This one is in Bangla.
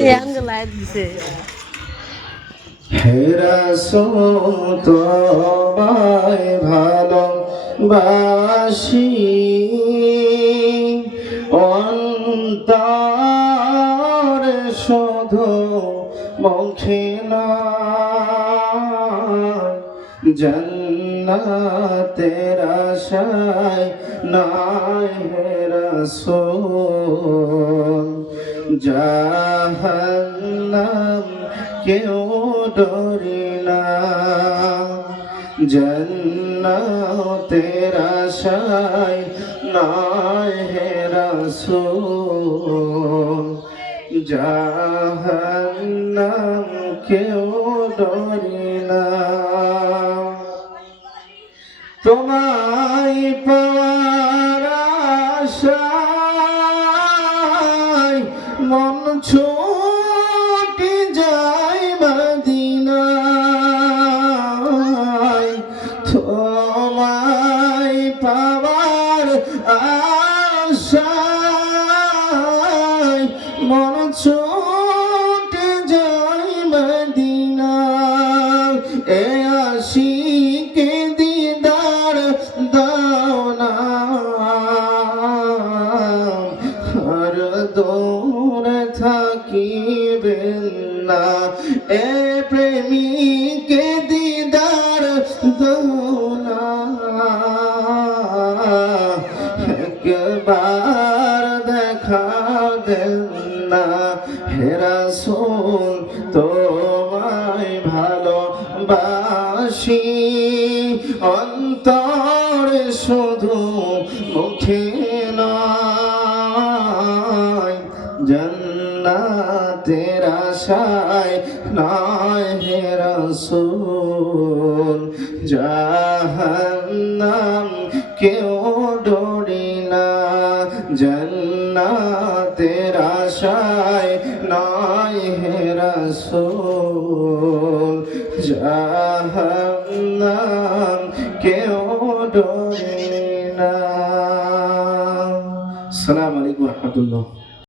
এই আঙ্গ লাইট দিছে। হে রাসূল তোমায় ভালোবাসি অন্তরে শুধু মুখে নয় জান্নাতের আশায় নাই হে রাসূল জাহান্নাম কেউ ডরে না জান্নাতের আশায় নাই হে রাসূল জাহান্নাম কেউ ডরে না তোমায় পাওয়ার আশায় মন ছুটে যায় মদিনায় তোমায় পাওয়ার আশায় মন ছুটে যায় মদিনায় এ আশিকে দিদার দাও না আর দূরে থাকিবেন না এ প্রেমিকে দিদার দাও না একবার দেখা দেন না হে রাসূল তোমায় ভালোবাসি অন্তরে শুধু মুখে নয় জান্নাতের আশায় নাই হে রাসূল জাহান্নাম কেউ ডরে না জান্নাতের আশায় নাই হে রাসূল জাহান্নাম কেউ ডরে না। আসসালামু আলাইকুম ওয়া রাহমাতুল্লাহ।